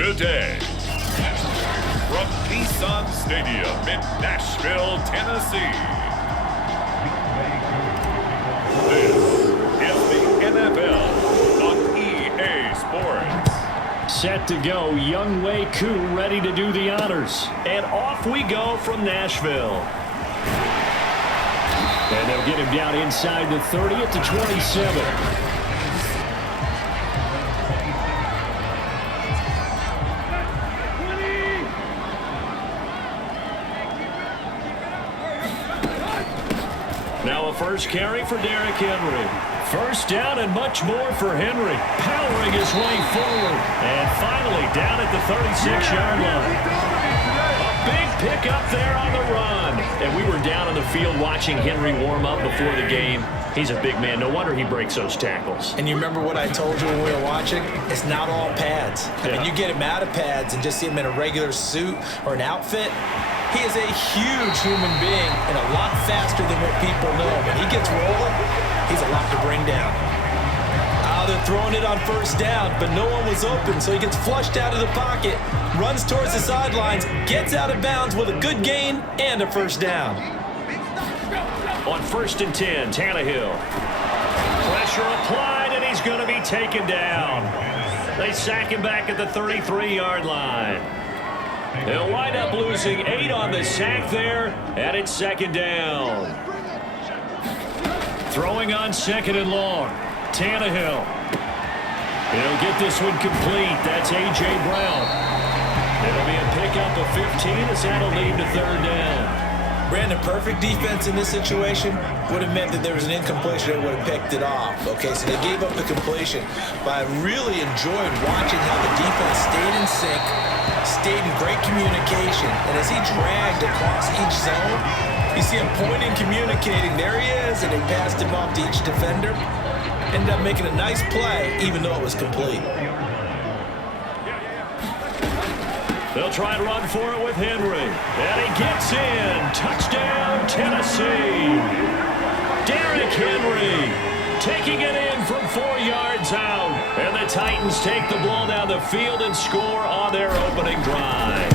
today. From Nissan Stadium in Nashville, Tennessee. This is the NFL on EA Sports. Set to go, Young Wei Koo ready to do the honors. And off we go from Nashville. And they'll get him down inside the 30 at the 27. Now a first carry for Derrick Henry. First down and much more for Henry. Powering his way forward. And finally down at the 36-yard line. A big pick up there on the run. And we were down on the field watching Henry warm up before the game. He's a big man. No wonder he breaks those tackles. And you remember what I told you when we were watching? It's not all pads. I mean, you get him out of pads and just see him in a regular suit or an outfit. He is a huge human being and a lot faster than what people know. When he gets rolling, he's a lot to bring down. They're throwing it on first down, but no one was open, so he gets flushed out of the pocket, runs towards the sidelines, gets out of bounds with a good gain and a first down. On 1st and 10, Tannehill. Pressure applied, and he's going to be taken down. They sack him back at the 33-yard line. They'll wind up losing 8 on the sack there, and it's 2nd down. Throwing on 2nd and long. Tannehill. He'll get this one complete. That's A.J. Brown. It'll be a pickup of 15 as that'll lead to 3rd down. Brandon, perfect defense in this situation would have meant that there was an incompletion that would have picked it off. Okay, so they gave up the completion. But I really enjoyed watching how the defense stayed in sync, stayed in great communication. And as he dragged across each zone, you see him pointing, communicating. There he is, and they passed him off to each defender. Ended up making a nice play, even though it was complete. They'll try to run for it with Henry. And he gets in. Touchdown, Tennessee. Derrick Henry taking it in from 4 yards out. And the Titans take the ball down the field and score on their opening drive.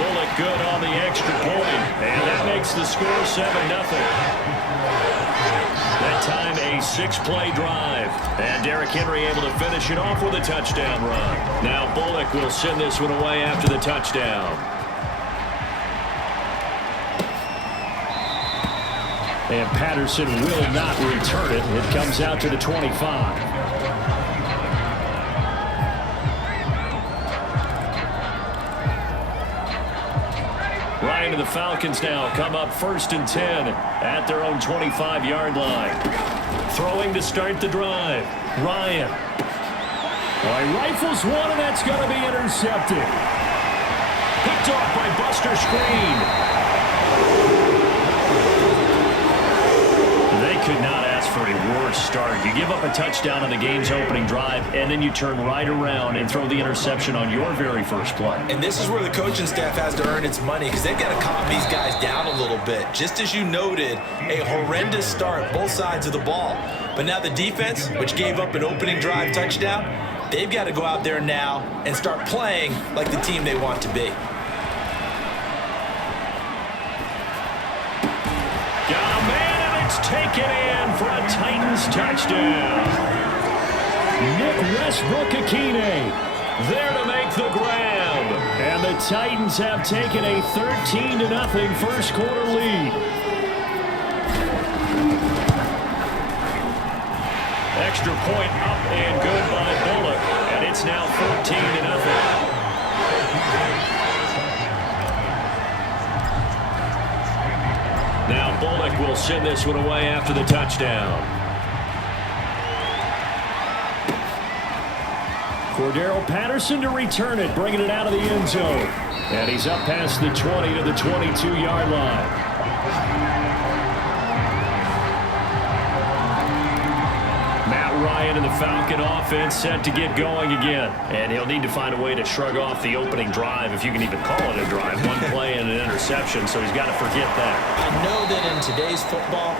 Bullock good on the extra point. And that makes the score 7-0. That time a 6-play drive. And Derrick Henry able to finish it off with a touchdown run. Now Bullock will send this one away after the touchdown. And Patterson will not return it. It comes out to the 25. Ryan and the Falcons now come up 1st and 10 at their own 25-yard line. Throwing to start the drive. Ryan. He rifles one, and that's going to be intercepted. Picked off by Buster Screen. They could not ask for a worse start. You give up a touchdown on the game's opening drive, and then you turn right around and throw the interception on your very first play. And this is where the coaching staff has to earn its money, because they've got to calm these guys down a little bit. Just as you noted, a horrendous start, both sides of the ball. But now the defense, which gave up an opening drive touchdown, they've got to go out there now and start playing like the team they want to be. Taken in for a Titans touchdown. Nick Westbrook-Akine there to make the grab. And the Titans have taken a 13-0 first quarter lead. Extra point up and good by Bullock. And it's now 14-0. Now Bullock will send this one away after the touchdown. Cordero Patterson to return it, bringing it out of the end zone. And he's up past the 20 to the 22-yard line. Matt Ryan and the Falcon offense set to get going again. And he'll need to find a way to shrug off the opening drive, if you can even call it a drive. One play and an interception, so he's got to forget that. I know that in today's football,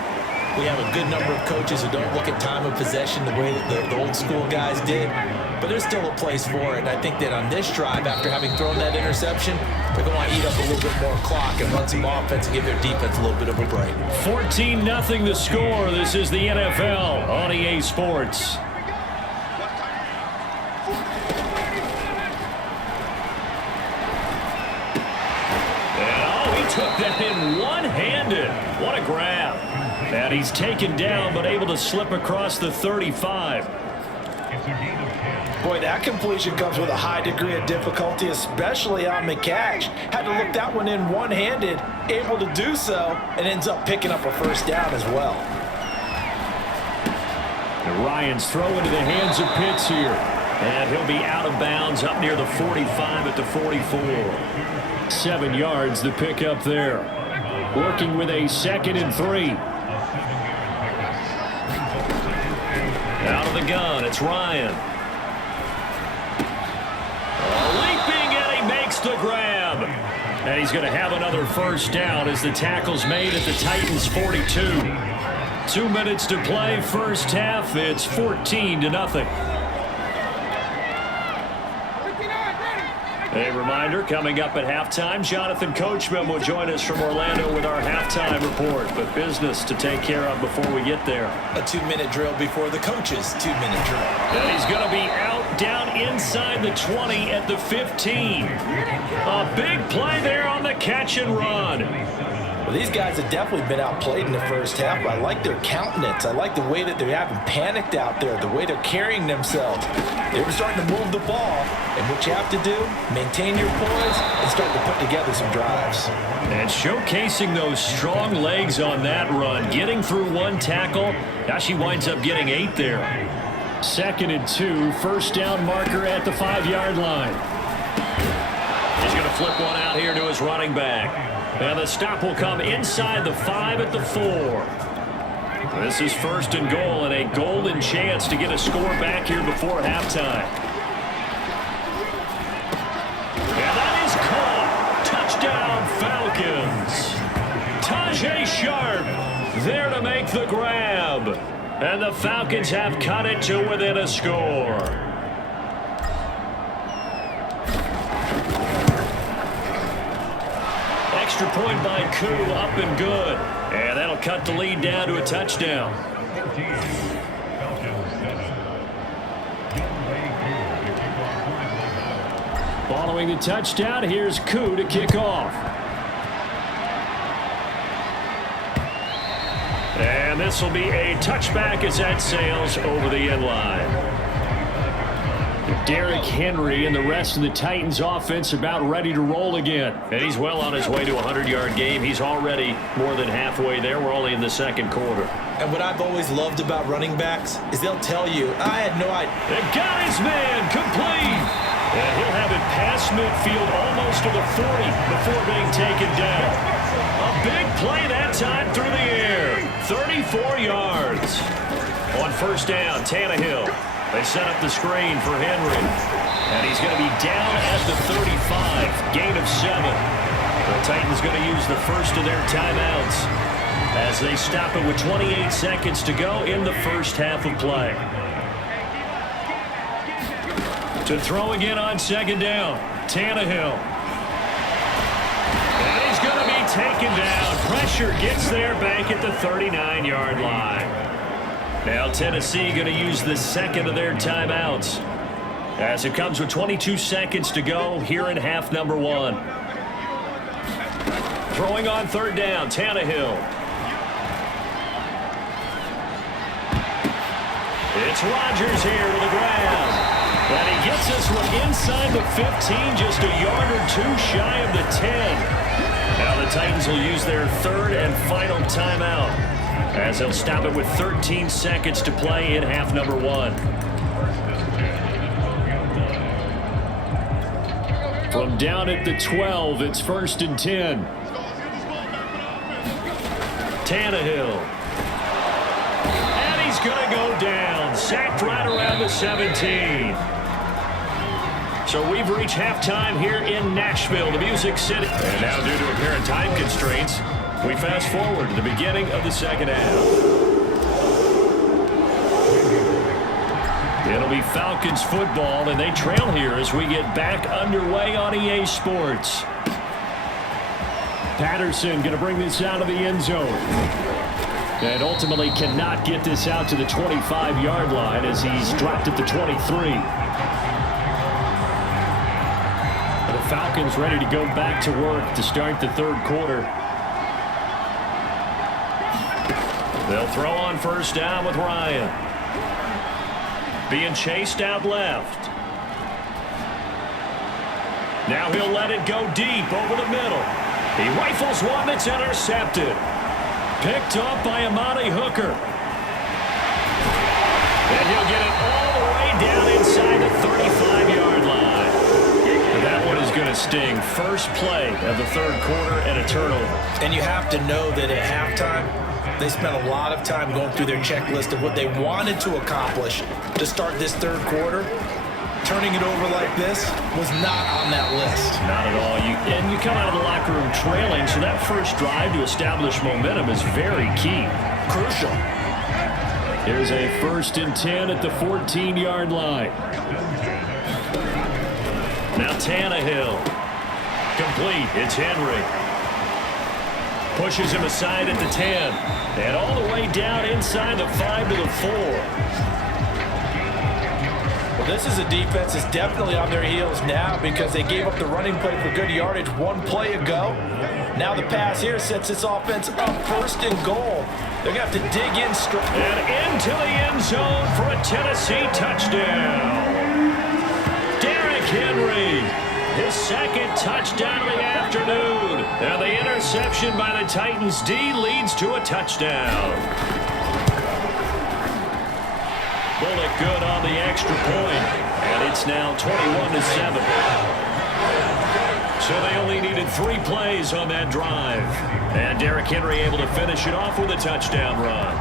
We have a good number of coaches who don't look at time of possession the way that the old school guys did, but there's still a place for it. And I think that on this drive, after having thrown that interception, they're going to want to eat up a little bit more clock and run some offense and give their defense a little bit of a break. 14-0 the score. This is the NFL on EA Sports. Took that in one-handed. What a grab. And he's taken down but able to slip across the 35. Boy, that completion comes with a high degree of difficulty, especially on the catch. Had to look that one in one-handed, able to do so, and ends up picking up a first down as well. And Ryan's throw into the hands of Pitts here. And he'll be out of bounds up near the 45 at the 44. 7 yards the pick up there. Working with a 2nd and 3. Out of the gun, it's Ryan. Leaping, and he makes the grab. And he's going to have another first down as the tackle's made at the Titans' 42. 2 minutes to play, first half. It's 14-0. A reminder, coming up at halftime, Jonathan Coachman will join us from Orlando with our halftime report. But business to take care of before we get there. A 2-minute drill before the coach's 2-minute drill. And he's going to be out down inside the 20 at the 15. A big play there on the catch and run. Well, these guys have definitely been outplayed in the first half, but I like their countenance. I like the way that they haven't panicked out there, the way they're carrying themselves. They were starting to move the ball, and what you have to do, maintain your poise and start to put together some drives. And showcasing those strong legs on that run, getting through one tackle. Now she winds up getting 8 there. 2nd and 2, first down marker at the 5-yard line. He's going to flip one out here to his running back. And the stop will come inside the 5 at the 4. This is 1st and goal, and a golden chance to get a score back here before halftime. And that is caught. Touchdown, Falcons. Tajay Sharp there to make the grab. And the Falcons have cut it to within a score. Extra point by Koo, up and good. And that'll cut the lead down to a touchdown. Following the touchdown, here's Koo to kick off. And this will be a touchback as that sails over the end line. Derrick Henry and the rest of the Titans offense about ready to roll again. And he's well on his way to a 100-yard game. He's already more than halfway there. We're only in the 2nd quarter. And what I've always loved about running backs is they'll tell you, I had no idea. They got his man complete. And he'll have it past midfield almost to the 40 before being taken down. A big play that time through the air. 34 yards. On first down, Tannehill. They set up the screen for Henry. And he's going to be down at the 35. Gain of 7. The Titans going to use the first of their timeouts as they stop it with 28 seconds to go in the first half of play. To throw again on 2nd down, Tannehill. And he's going to be taken down. Pressure gets there back at the 39-yard line. Now Tennessee going to use the 2nd of their timeouts as it comes with 22 seconds to go here in half number 1. Throwing on 3rd down, Tannehill. It's Rodgers here with a grab. And he gets this one inside the 15, just a yard or 2 shy of the 10. Now the Titans will use their 3rd and final timeout as they'll stop it with 13 seconds to play in half number 1. From down at the 12, it's 1st and 10. Tannehill. And he's going to go down. Sacked right around the 17. So we've reached halftime here in Nashville, the Music City. And now, due to apparent time constraints, we fast forward to the beginning of the second half. It'll be Falcons football, and they trail here as we get back underway on EA Sports. Patterson going to bring this out of the end zone. And ultimately cannot get this out to the 25-yard line as he's dropped at the 23. The Falcons ready to go back to work to start the third quarter. They'll throw on first down with Ryan. Being chased out left. Now he'll let it go deep over the middle. He rifles one that's intercepted. Picked off by Amani Hooker. And he'll get it all the way down inside the 35-yard line. And that one is going to sting. First play of the third quarter and a turnover. And you have to know that at halftime, they spent a lot of time going through their checklist of what they wanted to accomplish to start this third quarter. Turning it over like this was not on that list. Not at all. And you come out of the locker room trailing, so that first drive to establish momentum is very key. Crucial. Here's a 1st and 10 at the 14-yard line. Now Tannehill. Complete. It's Henry. Pushes him aside at the 10. And all the way down inside the 5 to the 4. Well, this is a defense that's definitely on their heels now because they gave up the running play for good yardage one play ago. Now the pass here sets this offense up 1st and goal. They're going to have to dig in straight. And into the end zone for a Tennessee touchdown. Derrick Henry, his 2nd touchdown of the afternoon. Now the interception by the Titans D leads to a touchdown. Bullock good on the extra point, and it's now 21-7. So they only needed 3 plays on that drive. And Derrick Henry able to finish it off with a touchdown run.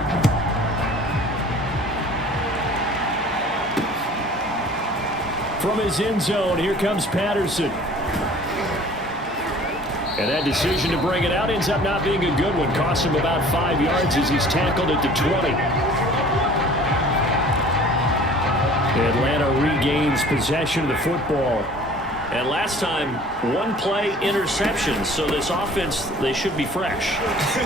From his end zone, here comes Patterson. And that decision to bring it out ends up not being a good one. Costs him about 5 yards as he's tackled at the 20. Atlanta regains possession of the football. And last time, 1 play interception. So this offense, they should be fresh.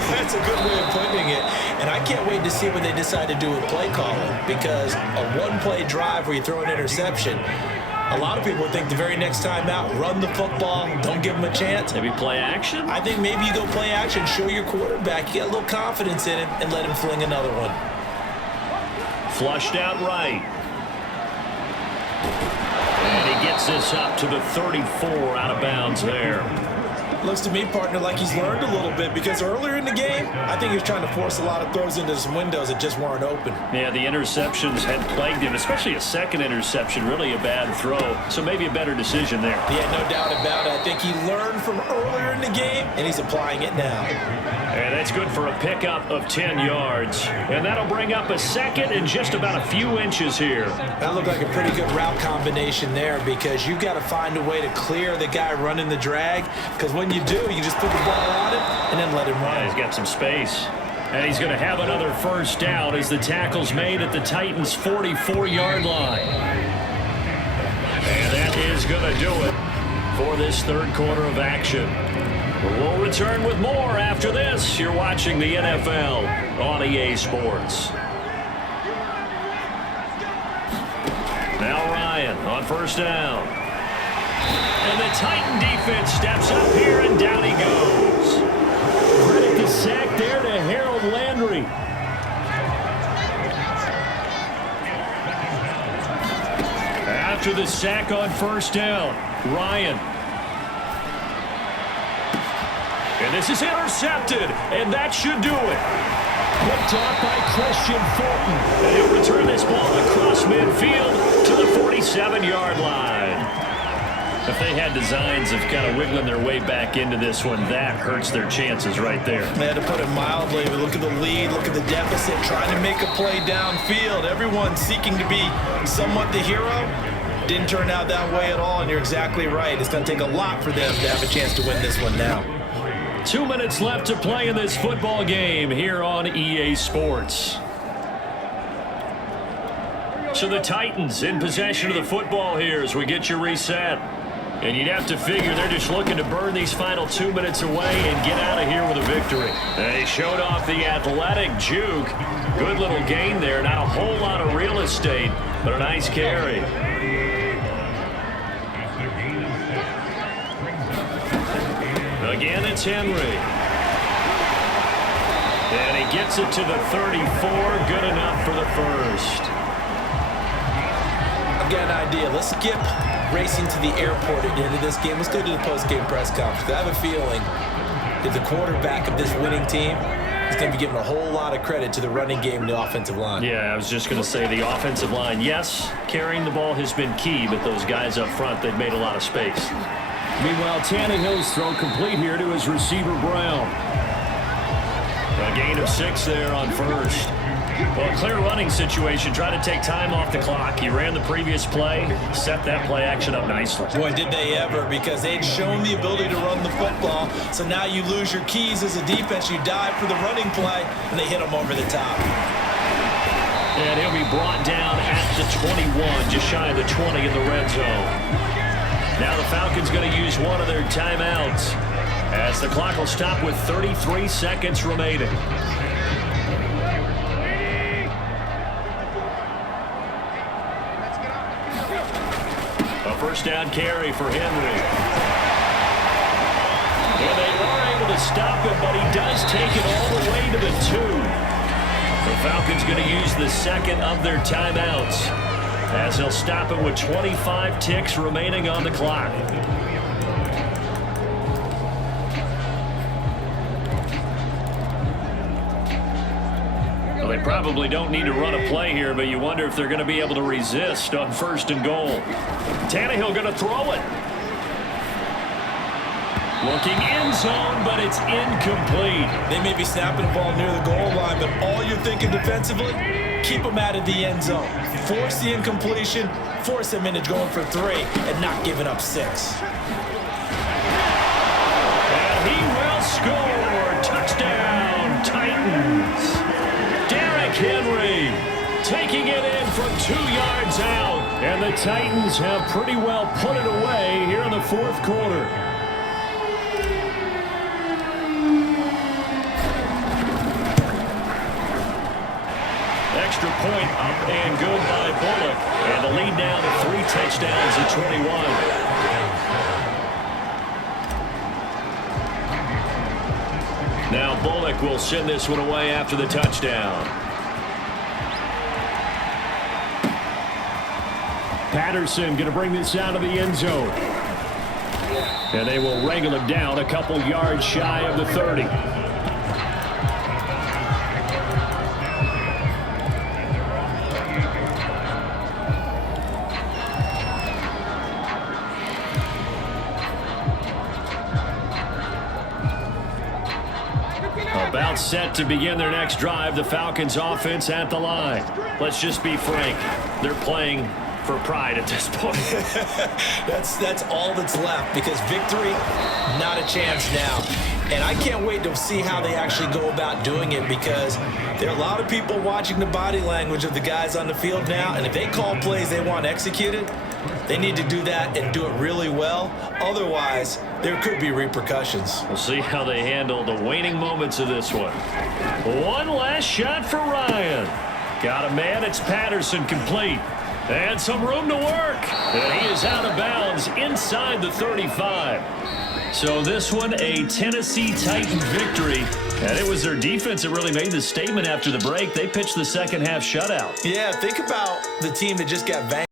That's a good way of putting it. And I can't wait to see what they decide to do with play calling. Because a 1-play drive where you throw an interception, a lot of people would think the very next time out, run the football, don't give them a chance. Maybe play action? I think maybe you go play action, show your quarterback, you get a little confidence in him, and let him fling another one. Flushed out right. And he gets this up to the 34 out of bounds there. Looks to me, partner, like he's learned a little bit because earlier in the game, I think he was trying to force a lot of throws into some windows that just weren't open. Yeah, the interceptions had plagued him, especially a 2nd interception, really a bad throw. So maybe a better decision there. Yeah, no doubt about it. I think he learned from earlier in the game, and he's applying it now. And that's good for a pickup of 10 yards. And that'll bring up a 2nd and just about a few inches here. That looked like a pretty good route combination there because you've got to find a way to clear the guy running the drag because when you do, you just put the ball on him and then let him run. Yeah, he's got some space. And he's going to have another first down as the tackle's made at the Titans' 44-yard line. And that is going to do it for this third quarter of action. We'll return with more after this. You're watching the NFL on EA Sports. Now Ryan on first down. And the Titan defense steps up here, and down he goes. Credit the sack there to Harold Landry. After the sack on first down, Ryan. And this is intercepted, and that should do it. Picked off by Christian Fulton. And he'll return this ball across midfield to the 47-yard line. If they had designs of kind of wiggling their way back into this one, that hurts their chances right there. They had to put it mildly, but look at the lead, look at the deficit, trying to make a play downfield. Everyone seeking to be somewhat the hero. Didn't turn out that way at all, and you're exactly right. It's going to take a lot for them to have a chance to win this one now. 2 minutes left to play in this football game here on EA Sports. So the Titans in possession of the football here as we get you reset. And you'd have to figure they're just looking to burn these final 2 minutes away and get out of here with a victory. They showed off the athletic juke. Good little gain there. Not a whole lot of real estate, but a nice carry. Again, it's Henry. And he gets it to the 34. Good enough for the first. I've got an idea. Let's skip racing to the airport at the end of this game. Let's go to the post-game press conference. I have a feeling that the quarterback of this winning team is going to be giving a whole lot of credit to the running game and the offensive line. Yeah, I was just going to say the offensive line, yes, carrying the ball has been key, but those guys up front, they've made a lot of space. Meanwhile, Tannehill's throw complete here to his receiver, Brown. A gain of 6 there on first. Well, clear running situation. Try to take time off the clock. He ran the previous play, set that play action up nicely. Boy, did they ever, because they'd shown the ability to run the football. So now you lose your keys as a defense. You dive for the running play, and they hit them over the top. And he'll be brought down at the 21, just shy of the 20 in the red zone. Now the Falcons going to use one of their timeouts as the clock will stop with 33 seconds remaining. A first down carry for Henry. And they are able to stop him, but he does take it all the way to the 2. The Falcons going to use the second of their timeouts as they'll stop it with 25 ticks remaining on the clock. Well, they probably don't need to run a play here, but you wonder if they're going to be able to resist on 1st and goal. Tannehill going to throw it. Looking end zone, but it's incomplete. They may be snapping the ball near the goal line, but all you're thinking defensively, keep them out of the end zone. Force the incompletion, force them into going for 3, and not giving up 6. And he will score. Touchdown, Titans. Derrick Henry taking it in from 2 yards out. And the Titans have pretty well put it away here in the 4th quarter. Extra point up and good by Bullock. And the lead now to 3 touchdowns at 21. Now Bullock will send this one away after the touchdown. Patterson going to bring this out of the end zone. And they will wrangle him down a couple yards shy of the 30. About set to begin their next drive. The Falcons offense at the line. Let's just be frank. They're playing for pride at this point. That's all that's left, because victory, not a chance now. And I can't wait to see how they actually go about doing it, because there are a lot of people watching the body language of the guys on the field now, and if they call plays they want executed, they need to do that and do it really well. Otherwise, there could be repercussions. We'll see how they handle the waning moments of this one. One last shot for Ryan. Got a man. It's Patterson, complete. And some room to work. And he is out of bounds inside the 35. So this one, a Tennessee Titan victory. And it was their defense that really made the statement after the break. They pitched the second half shutout. Yeah, think about the team that just got banged.